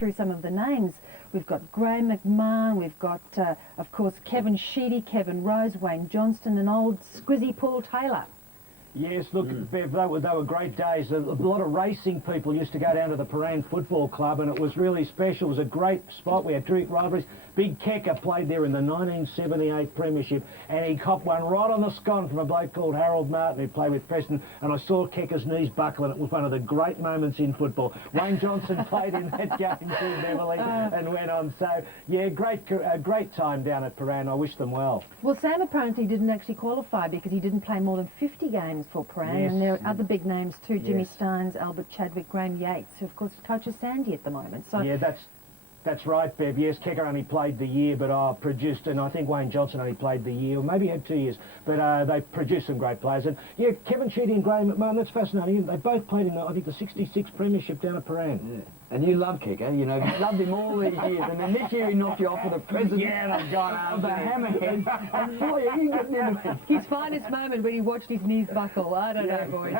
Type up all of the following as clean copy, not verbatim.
through some of the names. We've got Graham McMahon, we've got, of course, Kevin Sheedy, Kevin Rose, Wayne Johnston, and old Squizzy Paul Taylor. Yes, look, Bev, they were great days. A lot of racing people used to go down to the Paran Football Club, and it was really special. It was a great spot. We had terrific rivalries. Big Kecker played there in the 1978 Premiership, and he copped one right on the scone from a bloke called Harold Martin, who played with Preston, and I saw Kecker's knees buckle, and it was one of the great moments in football. Wayne Johnson played in that game too, Beverly, and went on. So, yeah, great time down at Paran. I wish them well. Well, Sam apparently didn't actually qualify because he didn't play more than 50 games for Paran, yes. and there are other big names too, Jimmy Yes. Stones, Albert Chadwick, Graham Yates, who of course coaches Sandy at the moment. So yeah, that's right, Bev. Yes, Kecker only played the year, but produced, and I think Wayne Johnson only played the year, or maybe he had 2 years, but they produced some great players. And yeah, Kevin Sheedy and Graham McMahon, that's fascinating. They both played in, I think, the 66 Premiership down at Paran. Yeah. And you love Kecker, you know, you loved him all these years, and then this year he knocked you off for the president of the Hammerhead, and boy, are you getting into it. his finest moment when he watched his knees buckle. I don't know, boys.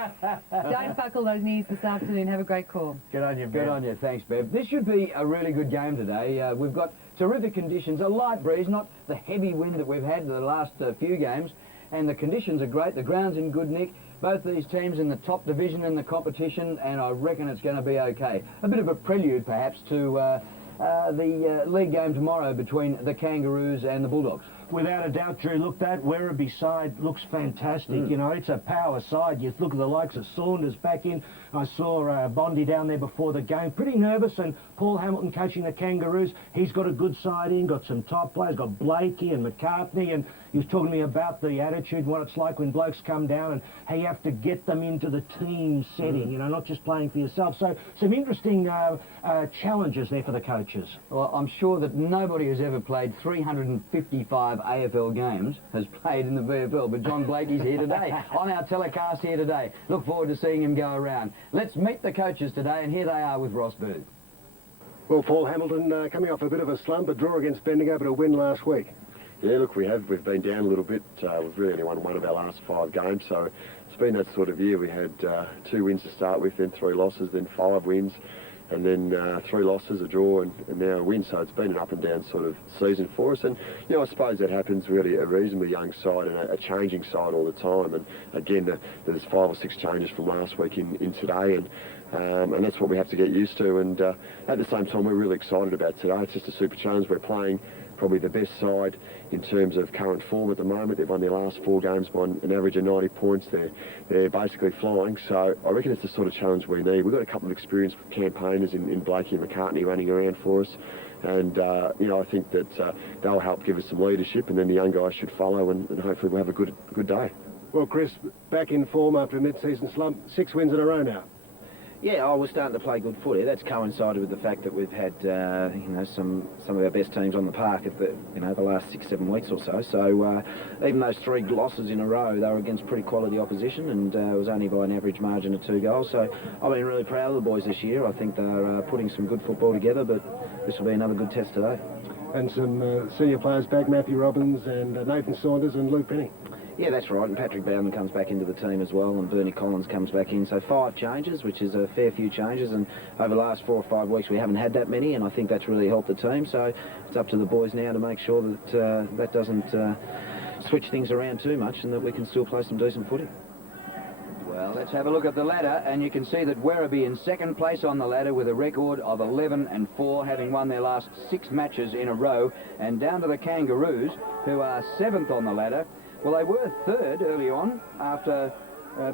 Don't buckle those knees this afternoon. Have a great call. Good on you, Bev. Good on you, thanks, Bev. This should be a really good game today. We've got terrific conditions, a light breeze, not the heavy wind that we've had the last few games, and the conditions are great. The ground's in good nick. Both these teams in the top division in the competition, and I reckon it's going to be okay. A bit of a prelude, perhaps, to the league game tomorrow between the Kangaroos and the Bulldogs. Without a doubt, Drew. Look, that Werribee side looks fantastic. You know, it's a power side. You look at the likes of Saunders back in. I saw Bondi down there before the game. Pretty nervous, and Paul Hamilton coaching the Kangaroos. He's got a good side in, got some top players, got Blakey and McCartney, and he was talking to me about the attitude, what it's like when blokes come down and how you have to get them into the team setting, you know, not just playing for yourself. So some interesting challenges there for the coaches. Well, I'm sure that nobody who's ever played 355 AFL games has played in the VFL, but John Blakey's here today, on our telecast here today. Look forward to seeing him go around. Let's meet the coaches today, and here they are with Ross Booth. Well, Paul Hamilton coming off a bit of a slump, a draw against Bendigo, but a win last week. Yeah, look, we've been down a little bit. We've really only won one of our last 5 games, so it's been that sort of year. We had 2 wins to start with, then 3 losses, then 5 wins, and then 3 losses, a draw, and now a win. So it's been an up and down sort of season for us. And, you know, I suppose that happens really a reasonably young side and a changing side all the time. And again, there's 5 or 6 changes from last week in today, and that's what we have to get used to. And at the same time, we're really excited about today. It's just a super challenge. We're playing probably the best side in terms of current form at the moment. They've won their last 4 games by an average of 90 points. They're basically flying. So I reckon it's the sort of challenge we need. We've got a couple of experienced campaigners in Blakey and McCartney running around for us. And, you know, I think that they'll help give us some leadership, and then the young guys should follow, and hopefully we'll have a good day. Well, Chris, back in form after a mid-season slump, 6 wins in a row now. Yeah, we're starting to play good footy. That's coincided with the fact that we've had, you know, some of our best teams on the park at the, you know, the last 6-7 weeks or so. So even those 3 losses in a row, they were against pretty quality opposition, and it was only by an average margin of 2 goals. So I've been really proud of the boys this year. I think they're putting some good football together, but this will be another good test today. And some senior players back, Matthew Robbins and Nathan Saunders and Luke Penny. Yeah, that's right, and Patrick Bowden comes back into the team as well, and Bernie Collins comes back in. So 5 changes, which is a fair few changes, and over the last 4 or 5 weeks we haven't had that many, and I think that's really helped the team. So it's up to the boys now to make sure that that doesn't switch things around too much, and that we can still play some decent footy. Well, let's have a look at the ladder, and you can see that Werribee in 2nd place on the ladder with a record of 11-4, having won their last 6 matches in a row, and down to the Kangaroos, who are 7th on the ladder. Well, they were 3rd early on,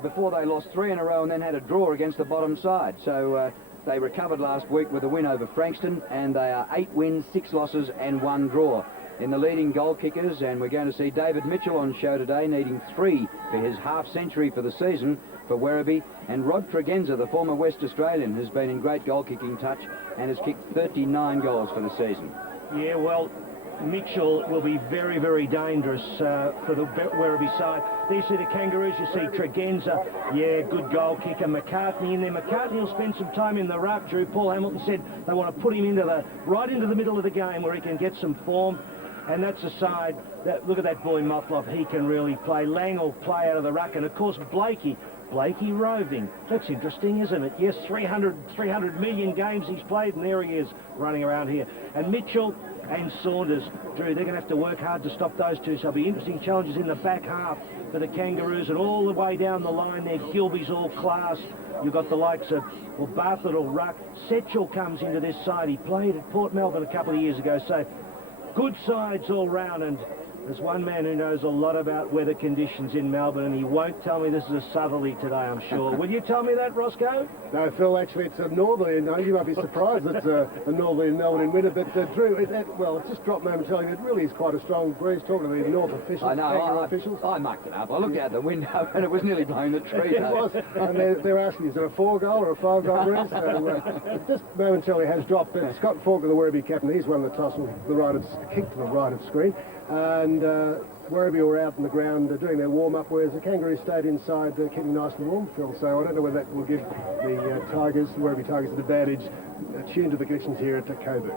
before they lost 3 in a row and then had a draw against the bottom side. So they recovered last week with a win over Frankston, and they are 8 wins, 6 losses and 1 draw. In the leading goal kickers, and we're going to see David Mitchell on show today, needing 3 for his half-century for the season for Werribee, and Rod Tregenza, the former West Australian, has been in great goal-kicking touch and has kicked 39 goals for the season. Yeah, well, Mitchell will be very, very dangerous for the Werribee side. There you see the Kangaroos, you see Tregenza, yeah, good goal kicker. McCartney in there. McCartney will spend some time in the ruck. Drew, Paul Hamilton said they want to put him right into the middle of the game where he can get some form. And that's a side that, look at that boy Mothloff, he can really play. Lang will play out of the ruck, and of course Blakey Blakey roving. That's interesting, isn't it? Yes, 300 million games he's played, and there he is running around here. And Mitchell and Saunders, Drew, they're going to have to work hard to stop those two. So it'll be interesting challenges in the back half for the Kangaroos, and all the way down the line there, Gilby's all class. You've got the likes of, well, Bartlett or Ruck. Setchell comes into this side. He played at Port Melbourne a couple of years ago, so good sides all round. And there's one man who knows a lot about weather conditions in Melbourne, and he won't tell me this is a southerly today, I'm sure. Will you tell me that, Roscoe? No, Phil, actually it's a northerly. No, you might be surprised it's a northerly in Melbourne in winter, but Drew, it's just dropped momentarily. It really is quite a strong breeze. Talking to the north officials, I know, officials. I mucked it up. I looked out the window and it was nearly blowing the tree. It was, and they're asking, is it a 4-goal or a 5-goal breeze? So, it just momentarily has dropped, but Scott Faulkner, the Werribee captain, he's won the toss with the right of kick to the right of screen. And Werribee were out on the ground doing their warm-up, whereas the Kangaroos stayed inside keeping nice and warm, Phil. So I don't know whether that will give the Tigers, the Werribee Tigers, an advantage tuned to the conditions here at Coburg.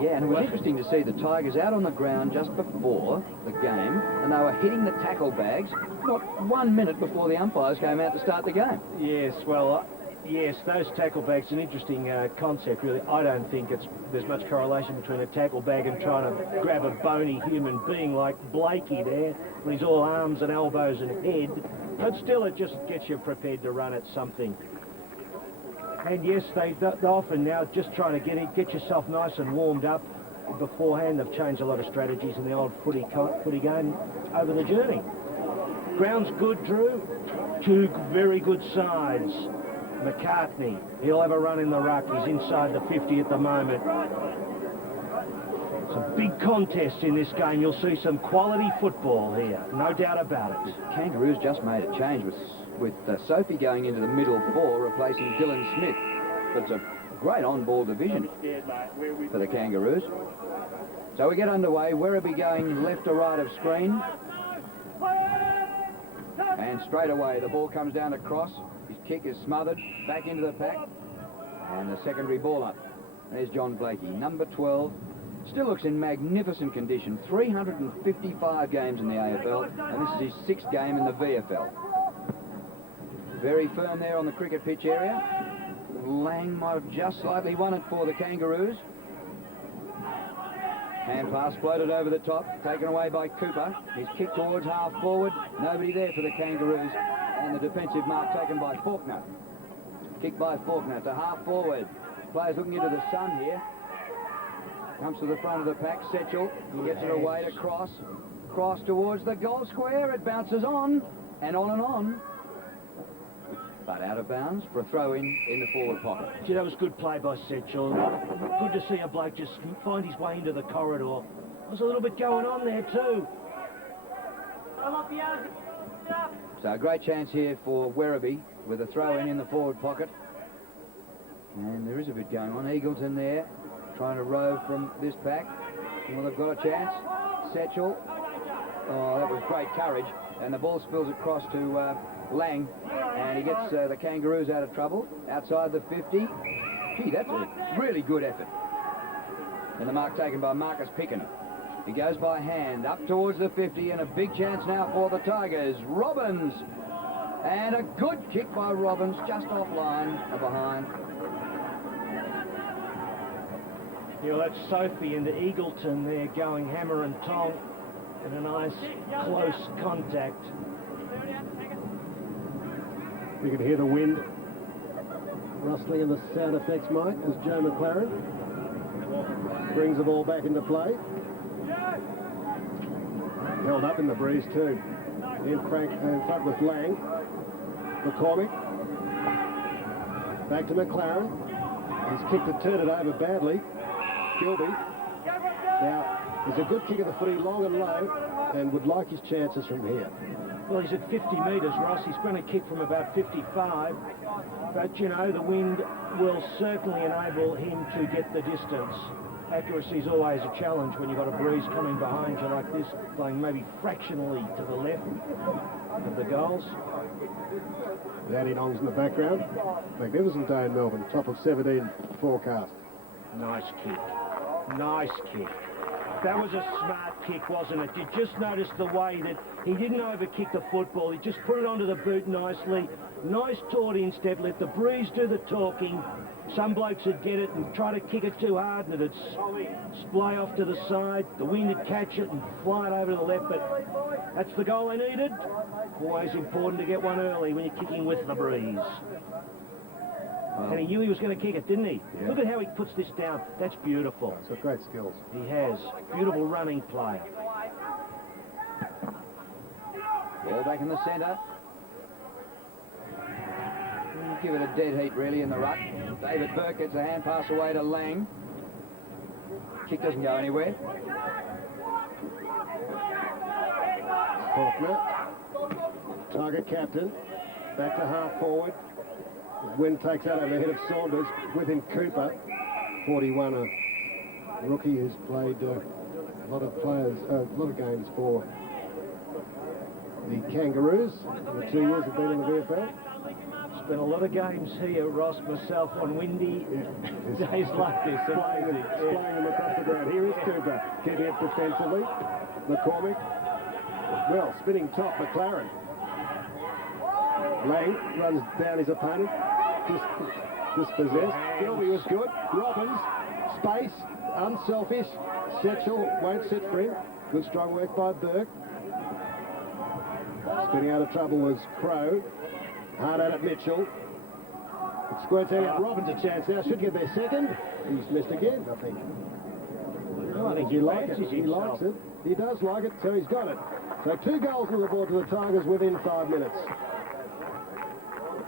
Yeah, and it was interesting to see the Tigers out on the ground just before the game, and they were hitting the tackle bags not 1 minute before the umpires came out to start the game. Yes, well, yes, those tackle bags, an interesting concept, really. I don't think there's much correlation between a tackle bag and trying to grab a bony human being like Blakey there, when he's all arms and elbows and head. But still, it just gets you prepared to run at something. And yes, they often now just trying to get yourself nice and warmed up beforehand. They've changed a lot of strategies in the old footy game over the journey. Ground's good, Drew. Two very good sides. McCartney, he'll have a run in the ruck. He's inside the 50 at the moment. Some big contests in this game. You'll see some quality football here, no doubt about it. Kangaroos just made a change with Sophie going into the middle 4, replacing Dylan Smith. But it's a great on-ball division for the Kangaroos. So we get underway. Werribee going left to right of screen. And straight away the ball comes down to Cross. His kick is smothered, back into the pack, and the secondary ball up. There's John Blakey, number 12. Still looks in magnificent condition. 355 games in the AFL, and this is his 6th game in the VFL. Very firm there on the cricket pitch area. Lang might have just slightly won it for the Kangaroos. Hand pass floated over the top, taken away by Cooper. His kick towards half forward. Nobody there for the Kangaroos. And the defensive mark taken by Faulkner. Kick by Faulkner to half forward. Players looking into the sun here. Comes to the front of the pack. Setchell. He gets it away to Cross. Cross towards the goal square. It bounces on and on and on. But out of bounds for a throw in the forward pocket. Gee, that was good play by Setchell. Good to see a bloke just find his way into the corridor. There's a little bit going on there too. So a great chance here for Werribee with a throw in the forward pocket. And there is a bit going on. Eagleton there trying to rove from this pack. Well, they've got a chance. Setchell. Oh, that was great courage. And the ball spills across to Lang. And he gets the Kangaroos out of trouble. Outside the 50. Gee, that's a really good effort. And the mark taken by Marcus Picken. He goes by hand up towards the 50, and a big chance now for the Tigers. Robbins. And a good kick by Robbins, just offline or behind. Yeah, well, that's Sophie and the Eagleton there going hammer and tong. And a nice close contact. You can hear the wind rustling in the sound effects mic as Joe McLaren brings the ball back into play. Held up in the breeze too. In front with Lang. McCormick. Back to McLaren. He's kicked to turn it over badly. Gilby. Now, there's a good kick of the footy, long and low, and would like his chances from here. Well, he's at 50 metres, Ross. He's going to kick from about 55. But, you know, the wind will certainly enable him to get the distance. Accuracy is always a challenge when you've got a breeze coming behind you like this, playing maybe fractionally to the left of the goals. Danny Nong's in the background. Magnificent day in Melbourne, top of 17 forecast. Nice kick. Nice kick. That was a smart kick, wasn't it? You just noticed the way that he didn't overkick the football. He just put it onto the boot nicely. Nice taut instep, let the breeze do the talking. Some blokes would get it and try to kick it too hard and it'd splay off to the side. The wind would catch it and fly it over to the left, but that's the goal they needed. Always important to get one early when you're kicking with the breeze. And he knew he was going to kick it, didn't he? Yeah. Look at how he puts this down. That's beautiful. It's got great skills. He has. Beautiful running player. Ball back in the centre. Give it a dead heat, really, in the ruck. David Burke gets a hand pass away to Lang. Kick doesn't go anywhere. Faulkner, Tiger captain, back to half forward. Wind takes out over the head of Saunders. Within Cooper, 41, a rookie who's played a lot of games for the Kangaroos. The 2 years have been in the VFL. Spent a lot of games here, Ross, myself, on windy days like this. Splaying them across the ground. Here is Cooper, getting it defensively. McCormick, well, spinning top, McLaren. Lang runs down his opponent, dispossessed. Gilby was good. Robbins, space, unselfish. Setchell won't sit for him. Good strong work by Burke. Spinning out of trouble was Crow. Hard at it, Mitchell. It squirts out. Robbins a chance now. Should get their second. He's missed again, I think. I think he likes it. He likes it. He does like it, so he's got it. So 2 goals on the board to the Tigers within 5 minutes.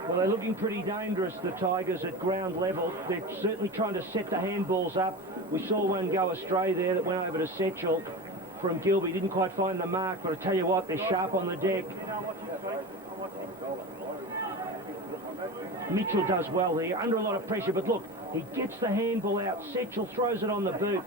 Well, they're looking pretty dangerous, the Tigers, at ground level. They're certainly trying to set the handballs up. We saw one go astray there that went over to Setchell from Gilby. Didn't quite find the mark, but I tell you what, they're sharp on the deck. Mitchell does well there, under a lot of pressure, but look, he gets the handball out. Setchell throws it on the boot.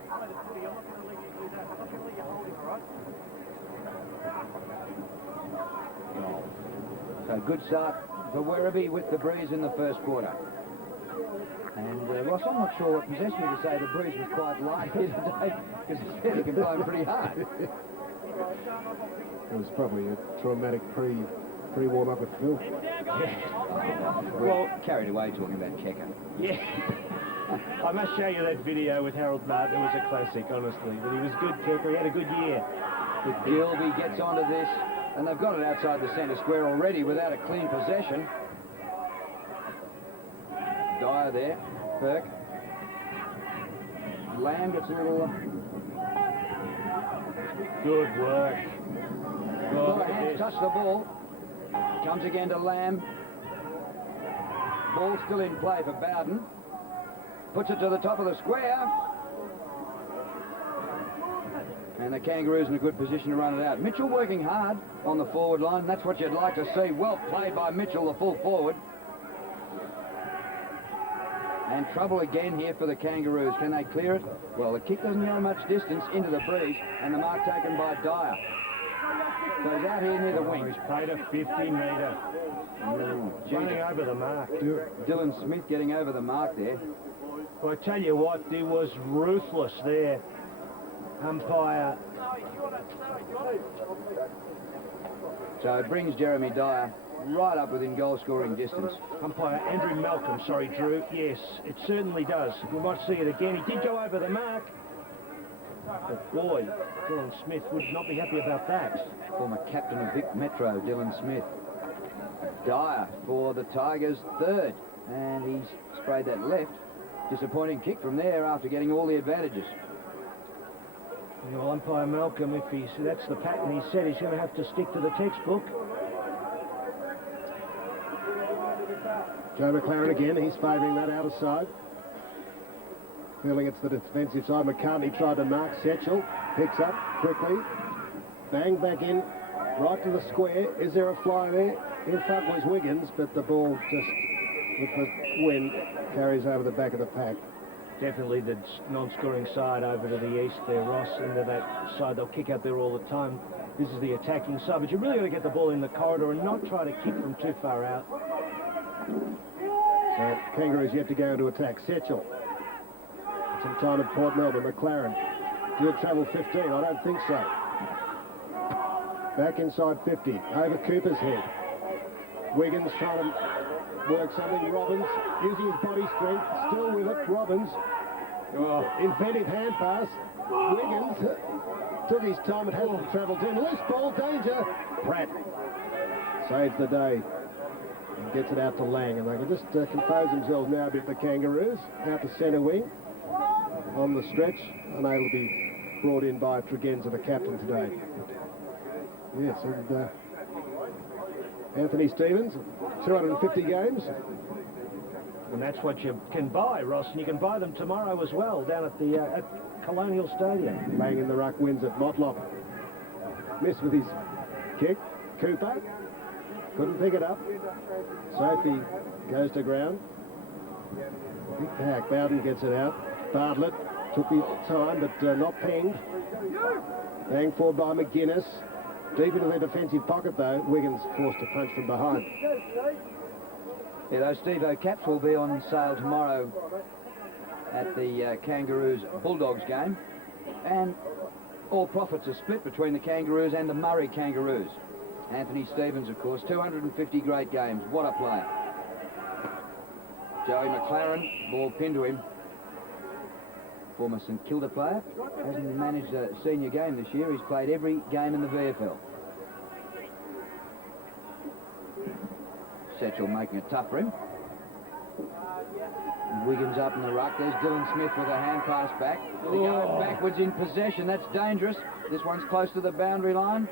So good start for Werribee with the breeze in the first quarter. And Ross, I'm not sure what possessed me to say the breeze was quite light here today, because it said it can blow pretty hard. It was probably a traumatic pre-warm-up with Phil. Well, carried away talking about Kecker. Yeah. I must show you that video with Harold Martin. It was a classic, honestly. But he was good kicker. He had a good year. But Gilby gets onto this, and they've got it outside the centre square already without a clean possession. Dyer there, Burke. Lamb gets a little... Good work. Got a hand touch the ball. Comes again to Lamb. Ball still in play for Bowden. Puts it to the top of the square. And the Kangaroos in a good position to run it out. Mitchell working hard on the forward line. That's what you'd like to see. Well played by Mitchell, the full forward. And trouble again here for the Kangaroos. Can they clear it? Well, the kick doesn't go much distance into the breeze, and the mark taken by Dyer. So he's out here near the wing. He's played a 50-metre. Running over the mark. Dylan Smith getting over the mark there. Well, I tell you what, he was ruthless there. Umpire. So it brings Jeremy Dyer right up within goal-scoring distance. Umpire Andrew Malcolm, sorry, Drew. Yes, it certainly does. We might see it again. He did go over the mark. But boy, Dylan Smith would not be happy about that. Former captain of Vic Metro, Dylan Smith. Dyer for the Tigers, third. And he's sprayed that left. Disappointing kick from there after getting all the advantages. Well, umpire Malcolm, if that's the pattern he said, he's going to have to stick to the textbook. Joe McLaren again, he's favouring that outer side. Feeling it's the defensive side. McCartney tried to mark Setchell. Picks up quickly. Bang back in. Right to the square. Is there a fly there? In front was Wiggins, but the ball just, with the wind, carries over the back of the pack. Definitely the non-scoring side over to the east there, Ross, into that side. They'll kick out there all the time. This is the attacking side, but you really got to get the ball in the corridor and not try to kick from too far out. So Kangaroos yet to go into attack. Setchell. Some time at Port Melbourne. McLaren He'll travel 15. I don't think so. Back inside 50. Over Cooper's head. Wiggins trying to work something. Robbins using his body strength. Still with it. Robbins. Oh, inventive hand pass. Wiggins took his time and hasn't travelled in. Loose ball, danger. Pratt saves the day and gets it out to Lang. And they can just compose themselves now a bit, the Kangaroos. Out to centre wing on the stretch. Unable to be brought in by Tregenza, the captain today. Yes, and Anthony Stevens, 250 games. And that's what you can buy, Ross, and you can buy them tomorrow as well down at the at Colonial Stadium. Lang in the ruck wins at Motlop. Missed with his kick. Cooper couldn't pick it up. Sophie goes to ground. Big pack. Bowden gets it out. Bartlett took his time, but not pinged. Bang forward by McGuinness. Deep into their defensive pocket, though. Wiggins forced to punch from behind. Yeah, those Steve-O caps will be on sale tomorrow at the Kangaroos Bulldogs game. And all profits are split between the Kangaroos and the Murray Kangaroos. Anthony Stevens, of course, 250 great games. What a player. Joey McLaren, ball pinned to him. Former St Kilda player. Hasn't managed a senior game this year. He's played every game in the VFL. Setchell making it tough for him. Wiggins up in the ruck. There's Dylan Smith with a hand pass back. They go backwards in possession. That's dangerous. This one's close to the boundary line.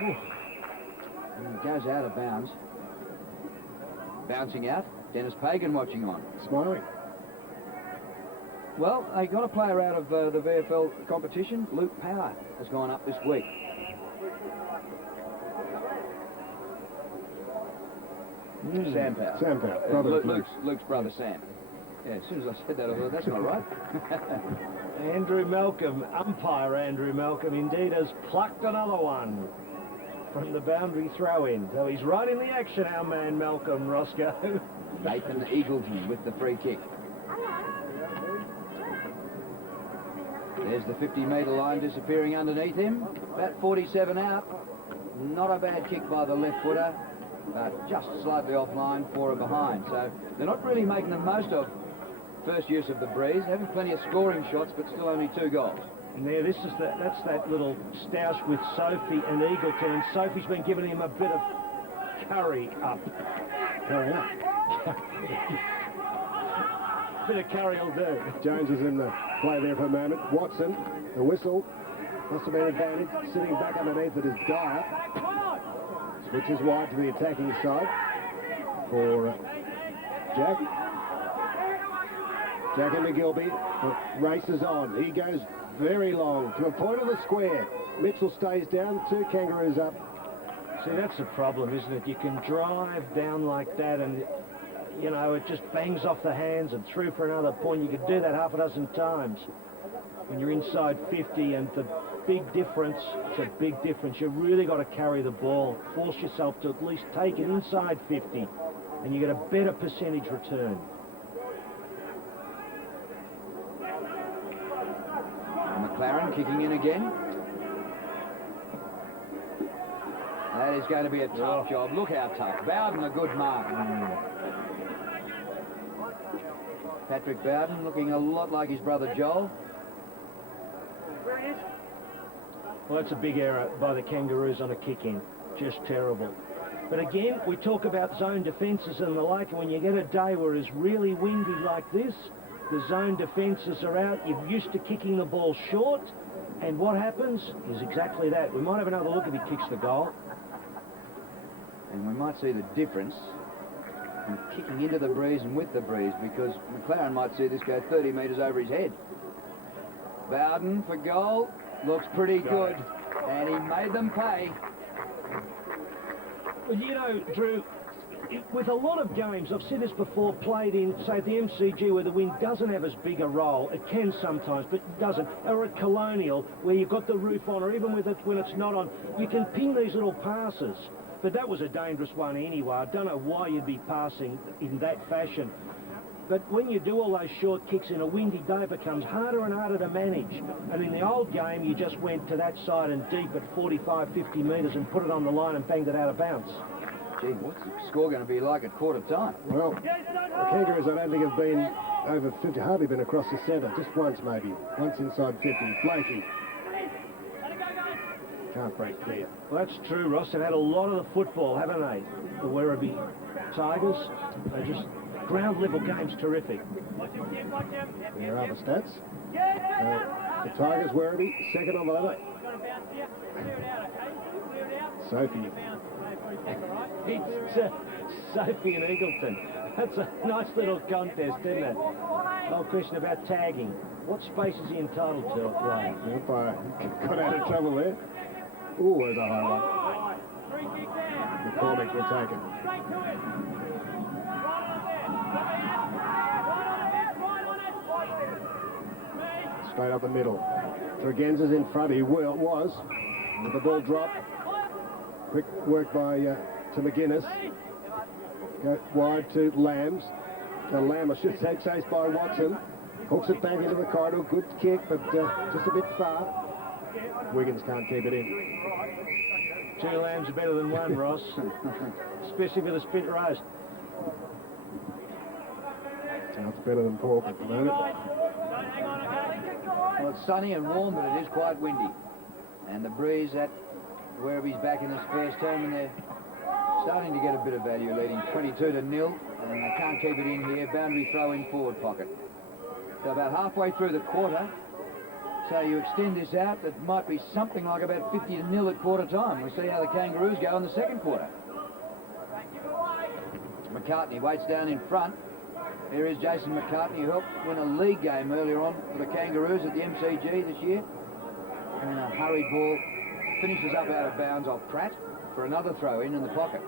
And it goes out of bounds. Bouncing out. Dennis Pagan watching on. Smiling. Well, they got a player out of the VFL competition. Luke Power has gone up this week. Sam Power. Sam Power. Brother of Luke's brother Sam. Yeah, as soon as I said that, I thought, that's not right. Andrew Malcolm, umpire Andrew Malcolm, indeed has plucked another one from the boundary throw-in. So he's right in the action, our man Malcolm, Roscoe. Nathan Eagleton with the free kick. There's the 50-metre line disappearing underneath him. About 47 out. Not a bad kick by the left footer, but just slightly offline, 4 behind. So they're not really making the most of first use of the breeze, having plenty of scoring shots, but still only 2 goals. And there, that's that little stoush with Sophie and Eagleton. And Sophie's been giving him a bit of curry up. Curry up. Bit of curry will do. Jones is in the play there for a moment. Watson, the whistle. Must have been advantage. Sitting back underneath it is Dyer. Switches wide to the attacking side for Jack. Jack and McGilby races on. He goes very long to a point of the square. Mitchell stays down. 2 Kangaroos up. See, that's the problem, isn't it? You can drive down like that and, you know, it just bangs off the hands and through for another point. You could do that half a dozen times. When you're inside 50, and the big difference, it's a big difference. You've really got to carry the ball. Force yourself to at least take it inside 50, and you get a better percentage return. McLaren kicking in again. That is going to be a tough job. Look how tough. Bowden, a good mark. Patrick Bowden looking a lot like his brother Joel. Well, that's a big error by the Kangaroos on a kick-in. Just terrible. But again, we talk about zone defences and the like, and when you get a day where it's really windy like this, the zone defences are out. You're used to kicking the ball short, and what happens is exactly that. We might have another look if he kicks the goal. And we might see the difference in kicking into the breeze and with the breeze, because McLaren might see this go 30 metres over his head. Bowden for goal. Looks pretty good. And he made them pay. Well, you know, Drew, with a lot of games, I've said this before, played in, say, the MCG where the wind doesn't have as big a role. It can sometimes, but it doesn't. Or at Colonial, where you've got the roof on, or even with it when it's not on, you can ping these little passes. But that was a dangerous one anyway. I don't know why you'd be passing in that fashion. But when you do all those short kicks in a windy day, it becomes harder and harder to manage. And in the old game, you just went to that side and deep at 45, 50 metres and put it on the line and banged it out of bounds. Gee, what's the score going to be like at quarter time? Well, the Kangaroos I don't think have been over 50, hardly been across the centre, just once maybe. Once inside 50. Blakey. Can't break clear. Well, that's true, Ross. They've had a lot of the football, haven't they? The Werribee Tigers. They just ground level games terrific. There are the stats. The Tigers, Werribee, second on the ladder. Sophie. It's Sophie and Eagleton. That's a nice little contest, isn't it? No question about tagging. What space is he entitled to a player? Umpire got out of trouble there. Ooh, there's a high one. The corner will take it. Straight up the middle. Tregenza's in front. He was. But the ball dropped. Quick work by to McGuinness. Go wide to Lambs. Lamb, I should say, chased by Watson. Hooks it back into the corridor. Good kick, but just a bit far. Wiggins can't keep it in. Two lambs are better than one, Ross. Especially with a spit roast. Sounds better than pork at the moment. Well, it's sunny and warm, but it is quite windy. And the breeze at Werribee's back in his first term, and they're starting to get a bit of value, leading 22-0, and they can't keep it in here. Boundary throw in forward pocket. So about halfway through the quarter, so you extend this out, it might be something like about 50-0 at quarter time. We'll see how the Kangaroos go in the second quarter. McCartney waits down in front. Here is Jason McCartney, who helped win a league game earlier on for the Kangaroos at the MCG this year. And a hurried ball finishes up out of bounds off Pratt for another throw in the pocket.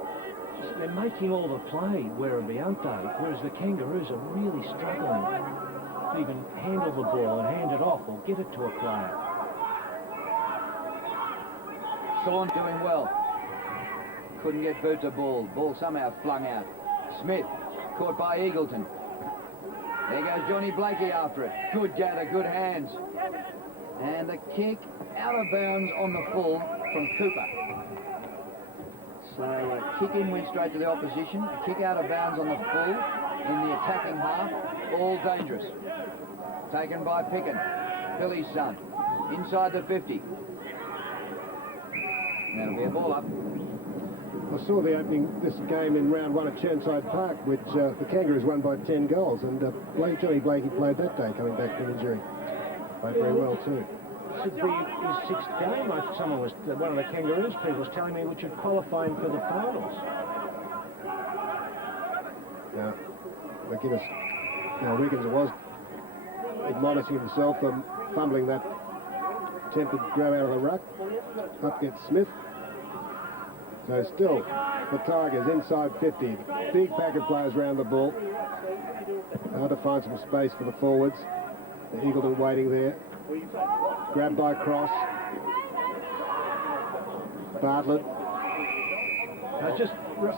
They're making all the play, Werribee, aren't they? Whereas the Kangaroos are really struggling to even handle the ball and hand it off or get it to a player. Sawn doing well. Couldn't get boot to ball. Ball somehow flung out. Smith caught by Eagleton. There goes Johnny Blakey after it. Good gather, good hands. And the kick out of bounds on the full from Cooper. So a kick in went straight to the opposition. A kick out of bounds on the full in the attacking half. All dangerous. Taken by Picken, Billy's son. Inside the 50. That'll be a ball up. I saw the opening this game in round one at Chirnside Park, which the Kangaroos won by 10 goals, and Johnny Blakey played that day, coming back from injury. Played very well too. Should be his sixth game. One of the Kangaroos people was telling me, which would qualify him for the finals. Yeah, McGuinness, Wiggins was admonishing himself for fumbling that attempted grab out of the ruck. Up gets Smith. So still, the Tigers inside 50. Big pack of players around the ball. Hard to find some space for the forwards. The Eagleton waiting there. Grabbed by Cross. Bartlett.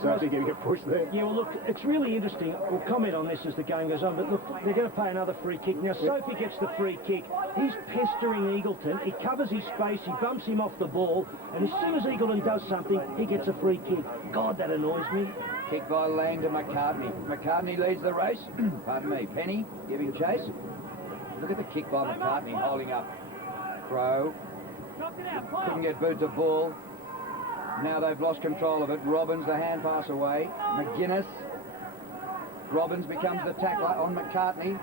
Sophie getting a push there. Yeah, well, look, it's really interesting. We'll comment on this as the game goes on, but look, they're going to play another free kick. Now, Sophie gets the free kick. He's pestering Eagleton. He covers his space. He bumps him off the ball. And as soon as Eagleton does something, he gets a free kick. God, that annoys me. Kick by Lang to McCartney. McCartney leads the race. Pardon me. Penny giving chase. Look at the kick by McCartney holding up. Crow. Couldn't get boot to ball. Now they've lost control of it. Robbins, the hand pass away. McGuinness. Robbins becomes the tackler on McCartney.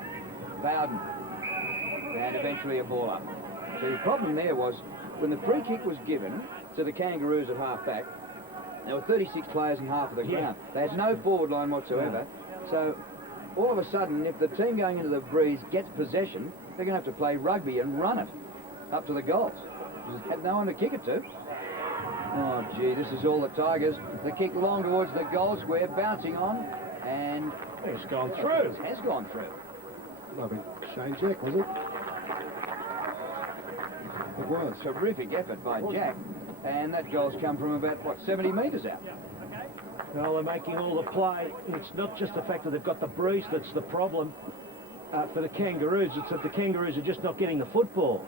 Bowden. And eventually a ball up. The problem there was when the free kick was given to the Kangaroos at half back, there were 36 players in half of the ground. They had no forward line whatsoever. So all of a sudden, if the team going into the breeze gets possession, they're going to have to play rugby and run it up to the goals. They had no one to kick it to. Oh, gee, this is all the Tigers. The kick long towards the goal square, bouncing on, and it's gone through. It has gone through. Lovely Shane Jack, was it? It was. Terrific effort by Jack. And that goal's come from about, 70 metres out. Well, they're making all the play. It's not just the fact that they've got the breeze that's the problem for the Kangaroos. It's that the Kangaroos are just not getting the football.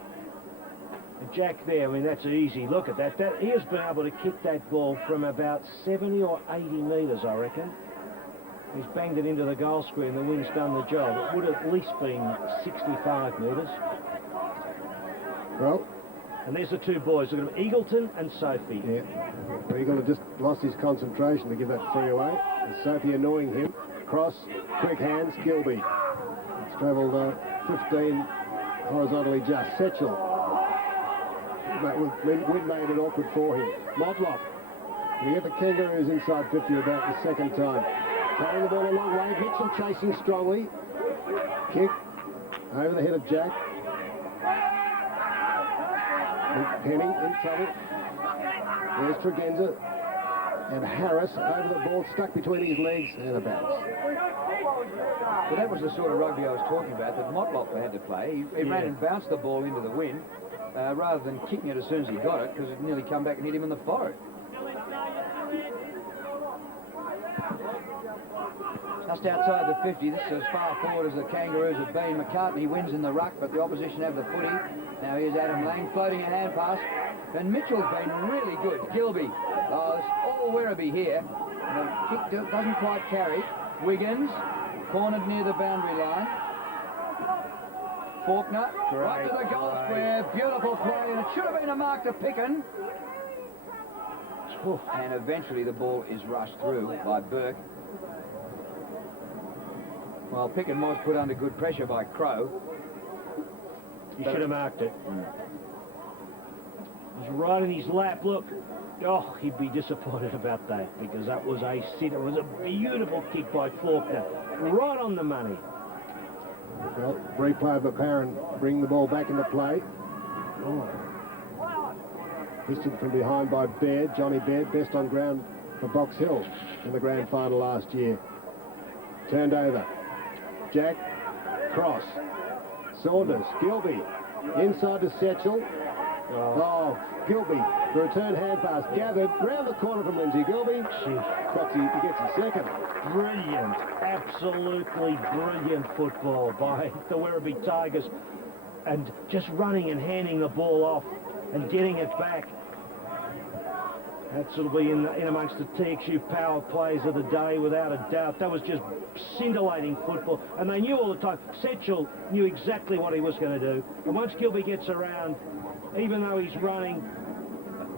And Jack there, I mean, that's an easy look at that. He has been able to kick that ball from about 70 or 80 metres, I reckon. He's banged it into the goal square and the wind's done the job. It would have at least been 65 metres. Well, and there's the two boys. Look at them, Eagleton and Sophie. yeah. Eagle had just lost his concentration to give that free away. And Sophie annoying him. Cross, quick hands, Gilby. It's travelled 15 horizontally just. Setchell. Wind made it awkward for him. Motlop. We get the Kangaroos inside 50 about the second time. Carrying the ball a long way. Mitchell chasing strongly. Kick over the head of Jack. Penny in trouble. There's Tregenza. And Harris over the ball, stuck between his legs and a bounce. Well, that was the sort of rugby I was talking about that Motlop had to play. He ran and bounced the ball into the wind rather than kicking it as soon as he got it, because it nearly come back and hit him in the forehead. Just outside the 50, this is as far forward as the Kangaroos have been. McCartney wins in the ruck, but the opposition have the footy. Now here's Adam Lang floating a hand pass. And Mitchell's been really good. Gilby. Oh, it's all Werribee here. The kick doesn't quite carry. Wiggins, cornered near the boundary line. Faulkner, right to the goal square. Beautiful play, and it should have been a mark to Picken. And eventually the ball is rushed through by Burke. Well, Picken was put under good pressure by Crow. He should have marked it. He's right in his lap, look. Oh, he'd be disappointed about that, because that was a sit. It was a beautiful kick by Faulkner. Right on the money. Well, replay of McLaren, bring the ball back into play. Oh. Fisted from behind by Baird, Johnny Baird, best on ground for Box Hill in the grand final last year. Turned over. Jack, cross. Saunders, Gilby, inside to Setchell. Oh, Gilby, the return hand pass, gathered, round the corner from Lindsay Gilby. He gets his second. Brilliant, absolutely brilliant football by the Werribee Tigers. And just running and handing the ball off and getting it back. That sort of be in amongst the TXU power plays of the day, without a doubt. That was just scintillating football. And they knew all the time. Setchell knew exactly what he was going to do. And once Gilby gets around, even though he's running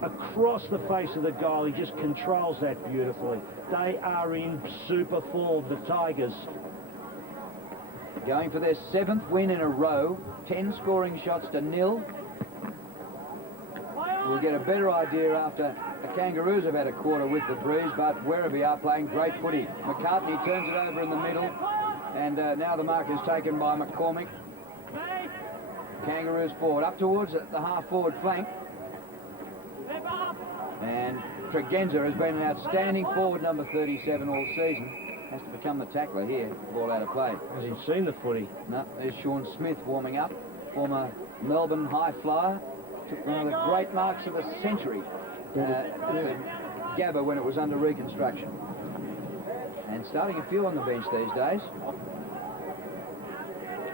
across the face of the goal, he just controls that beautifully. They are in super form, the Tigers. Going for their 7th win in a row. 10 scoring shots to 0. We'll get a better idea after the Kangaroos have had a quarter with the breeze, but Werribee are playing great footy. McCartney turns it over in the middle, and now the mark is taken by McCormick. Kangaroos forward, up towards the half-forward flank. And Tregenza has been an outstanding forward, number 37 all season. Has to become the tackler here, ball out of play. Has he seen the footy? No, there's Sean Smith warming up, former Melbourne high flyer. Took one of the great marks of the century at the Gabba when it was under reconstruction. And starting a few on the bench these days.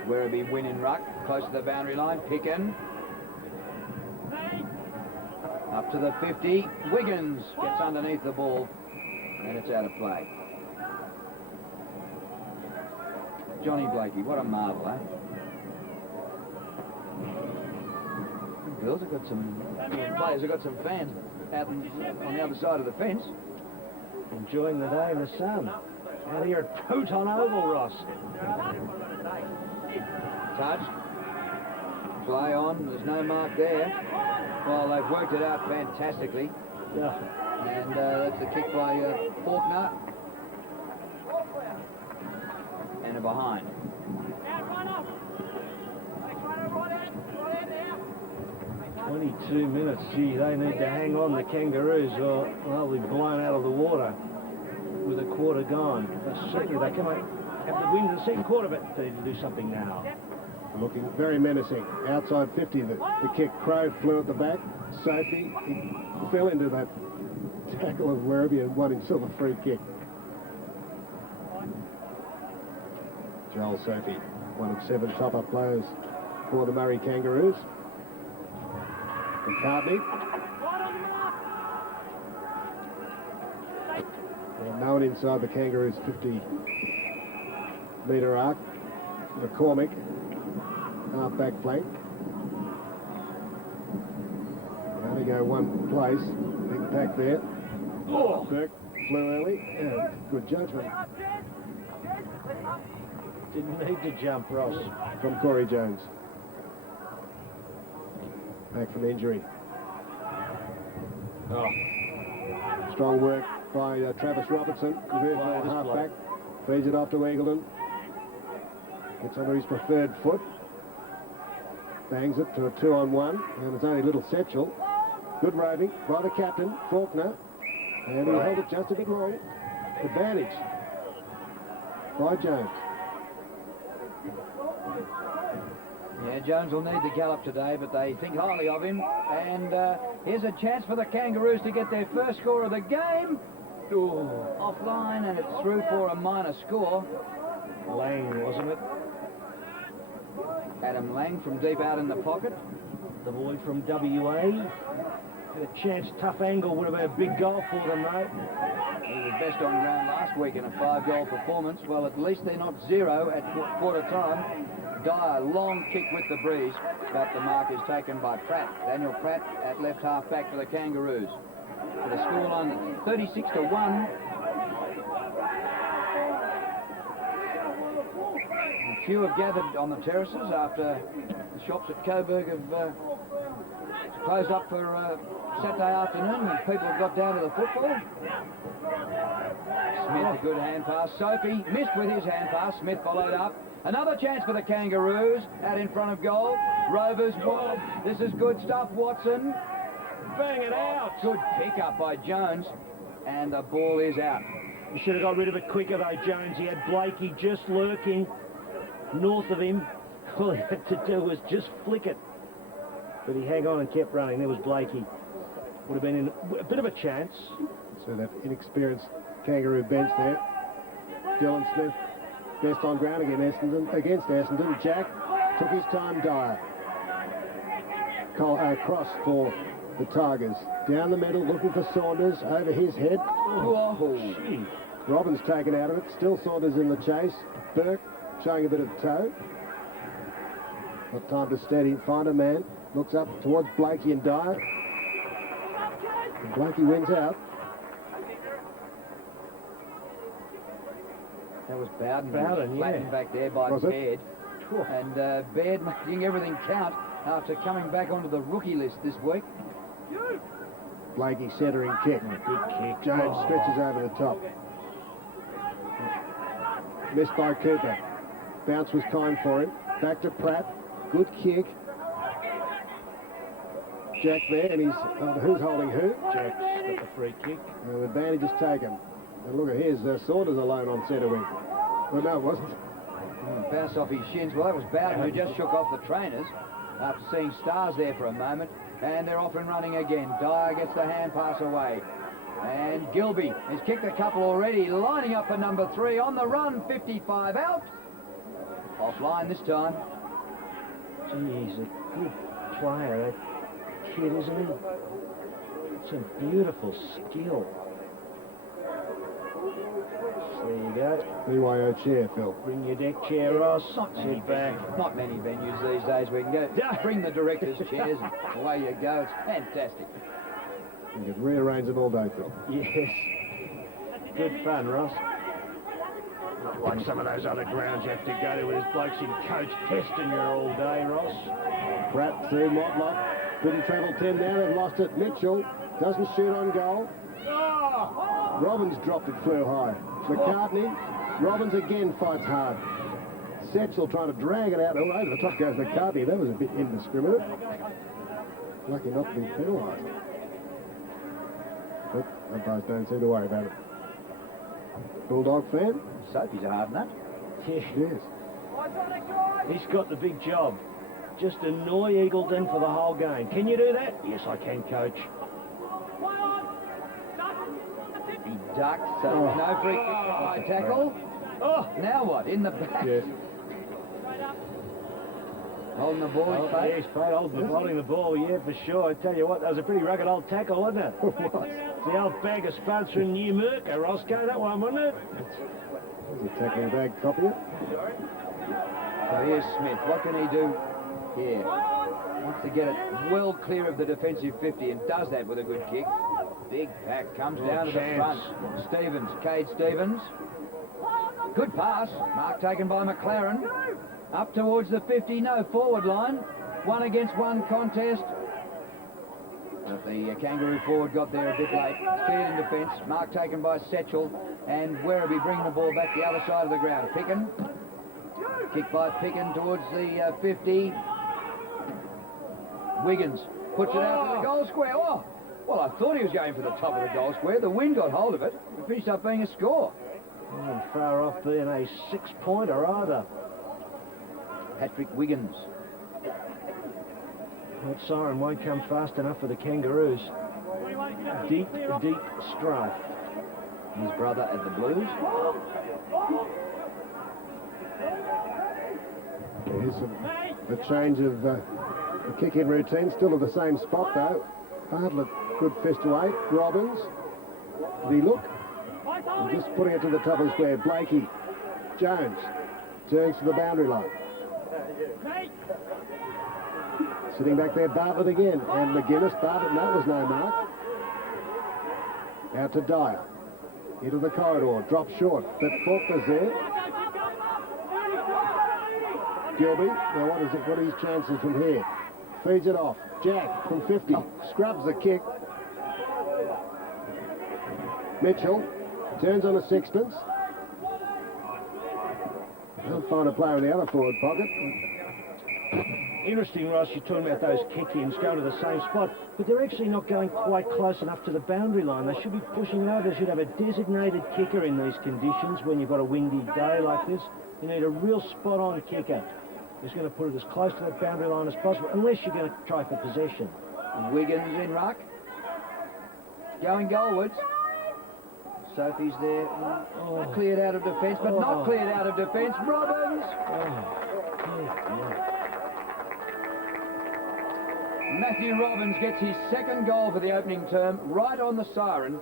Werribee win in ruck, close to the boundary line. Picken. Up to the 50. Wiggins gets underneath the ball, and it's out of play. Johnny Blakey, what a marvel, eh? Girls have got some players have got some fans out on the other side of the fence. Enjoying the day in the sun. Out here at Proton Oval, Ross. Touch. Play on. There's no mark there. Well, they've worked it out fantastically. Yeah. And that's a kick by Faulkner. And a behind. 22 minutes. Gee, they need to hang on, the Kangaroos, or they'll be blown out of the water with a quarter gone. Certainly they come out, have to win the second quarter, but they need to do something now. Looking very menacing. Outside 50, the kick. Crow flew at the back. Sophie, he fell into that tackle of Werribee and won himself a free kick. Joel Sophie, one of 7 top-up players for the Murray Kangaroos. McCartney. And no one inside the Kangaroos' 50-metre arc. McCormick, half-back flank. They only go one place. Big pack there. Oh. Burke flew early. Yeah, good judgment. Didn't need to jump, Ross. From Corey Jones. Back from injury. Oh. Strong work by Travis Robertson, the VFL halfback. Feeds it off to Eagleton. Gets under his preferred foot. Bangs it to a 2-on-1. And it's only little Setchell. Good roving by the captain, Faulkner. And he held it just a bit long. Advantage by Jones. Yeah, Jones will need the gallop today, but they think highly of him. And here's a chance for the Kangaroos to get their first score of the game. Ooh, offline, and it's through for a minor score. Lang, wasn't it? Adam Lang from deep out in the pocket. The boy from WA. Had a chance, tough angle, would have been a big goal for them, though. He was best on ground last week in a 5-goal performance. Well, at least they're not 0 at quarter time. Dyer, long kick with the breeze, but the mark is taken by Pratt. Daniel Pratt at left half back for the Kangaroos. With a scoreline 36-1. A few have gathered on the terraces after the shops at Coburg have closed up for Saturday afternoon when people have got down to the football. Smith, a good hand pass. Sophie missed with his hand pass. Smith followed up. Another chance for the Kangaroos out in front of goal. Rovers, Wob. This is good stuff, Watson. Bang it out. Good pick up by Jones. And the ball is out. He should have got rid of it quicker, though, Jones. He had Blakey just lurking north of him. All he had to do was just flick it. But he hung on and kept running. There was Blakey. Would have been in a bit of a chance. So that inexperienced Kangaroo bench there. Dylan Smith, best on ground against Essendon. Jack took his time. Dyer. Cross for the Tigers. Down the middle, looking for Saunders. Over his head. Oh, Gee. Robbins taken out of it. Still Saunders in the chase. Burke showing a bit of toe. Got time to steady, find a man. Looks up towards Blakey and Dyer. And Blakey wins out. that was Bowden. Bowden, Flattened yeah. back there by Was it? Baird. And Baird making everything count after coming back onto the rookie list this week. Blakey centering kick. Good kick. Jones stretches over the top. Missed by Cooper. Bounce was kind for him. Back to Pratt. Good kick. Jack there, and he's who's holding who? Jack's got the free kick. The advantage is taken. And look at here's Saunders alone on centre wing. Well, no, it wasn't. Bounced off his shins. Well, that was Bowden who just shook off the trainers after seeing stars there for a moment. And they're off and running again. Dyer gets the hand pass away. And Gilby has kicked a couple already, lining up for number 3 on the run, 55 out. Offline this time. Gee, he's a good player, that kid, isn't he? It's a beautiful skill. There you go. BYO chair, Phil. Bring your deck chair, Ross. Not many Sit back. Not many venues these days we can go. Bring the directors' chairs and away you go. It's fantastic. You could rearrange it all day, Phil. Yes. Good fun, Ross. Not like some of those other grounds you have to go to with those blokes in coach testing you all day, Ross. Pratt through Motlop. Didn't travel 10 down, they've lost it. Mitchell doesn't shoot on goal. Robbins dropped it, flew high. McCartney, Robbins again fights hard. Setchell trying to drag it out. Oh, over the top goes McCartney. That was a bit indiscriminate. Lucky not to be penalised. But umpires don't seem to worry about it. Bulldog fan? Sophie's a hard nut. Yeah. Yes. He's got the big job. Just annoy Eagleton for the whole game. Can you do that? Yes, I can, coach. ducked, so no free kick. High tackle. Oh, Now what? In the back. Yeah. Holding the ball, his face. yes, mate, holding the ball, yeah, for sure. I tell you what, that was a pretty rugged old tackle, wasn't it? The old bag of spuds from New Merca, Roscoe, that one, wasn't it? There's a tackling bag, copy it. So here's Smith. What can he do here? Wants to get it well clear of the defensive 50 and does that with a good kick. Big pack comes down to the front. Stevens, Cade Stevens. Good pass. Mark taken by McLaren. Up towards the 50, no forward line. 1 against 1 contest. But the Kangaroo forward got there a bit late. Scared in defence. Mark taken by Setchell. And Werribee bringing the ball back the other side of the ground. Picken. Kick by Picken towards the 50. Wiggins puts it out to the goal square. Oh, well, I thought he was going for the top of the goal square. The wind got hold of it. It finished up being a score. Oh, far off there, and a 6-pointer either. Patrick Wiggins. That siren won't come fast enough for the Kangaroos. Deep strife. His brother at the Blues. Here's the change of the kick-in routine. Still at the same spot, though. Hardlett, good fist away. Robbins. Did he look? And just putting it to the top of the square. Blakey. Jones. Turns to the boundary line. Sitting back there, Bartlett again. And McGuinness. Bartlett, no, was no mark. Out to Dyer. Into the corridor. Drop short. But Faulkner's there. Gilby. Now what are his chances from here? Feeds it off. Jack from 50. Scrubs the kick. Mitchell turns on a sixpence. He'll find a player in the other forward pocket. Interesting, Ross, you're talking about those kick-ins going to the same spot, but they're actually not going quite close enough to the boundary line. They should be pushing over. They should have a designated kicker in these conditions when you've got a windy day like this. You need a real spot-on kicker who's going to put it as close to that boundary line as possible, unless you're going to try for possession. Wiggins in ruck. Going goalwards. Sophie's there. Cleared out of defence, but not cleared out of defence. Robbins. Matthew Robbins gets his second goal for the opening term, right on the siren.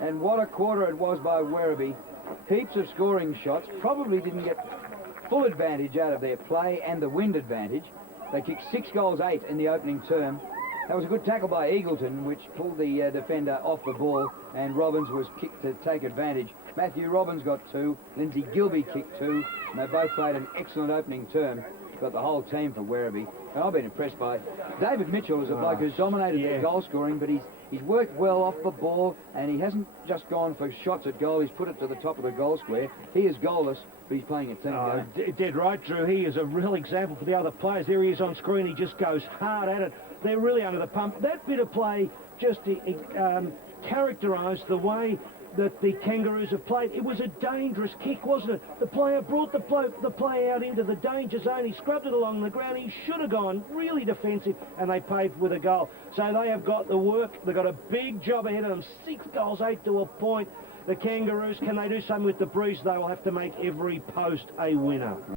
And what a quarter it was by Werribee. Heaps of scoring shots. Probably didn't get full advantage out of their play and the wind advantage. They kicked 6 goals, 8 in the opening term. That was a good tackle by Eagleton, which pulled the defender off the ball, and Robbins was kicked to take advantage. Matthew Robbins got 2, Lindsay Gilby kicked 2, and they both played an excellent opening term. Got the whole team for Werribee. And I've been impressed by David Mitchell as a bloke who's dominated the goal scoring, but he's worked well off the ball, and he hasn't just gone for shots at goal. He's put it to the top of the goal square. He is goalless, but he's playing a team game. Dead right, Drew. He is a real example for the other players. There he is on screen. He just goes hard at it. They're really under the pump. That bit of play just characterised the way that the Kangaroos have played. It was a dangerous kick, wasn't it? The player brought the play out into the danger zone. He scrubbed it along the ground. He should have gone really defensive, and they paid with a goal. So they have got the work. They've got a big job ahead of them. 6 goals, 8 to a point. The Kangaroos, can they do something with the breeze? They will have to make every post a winner.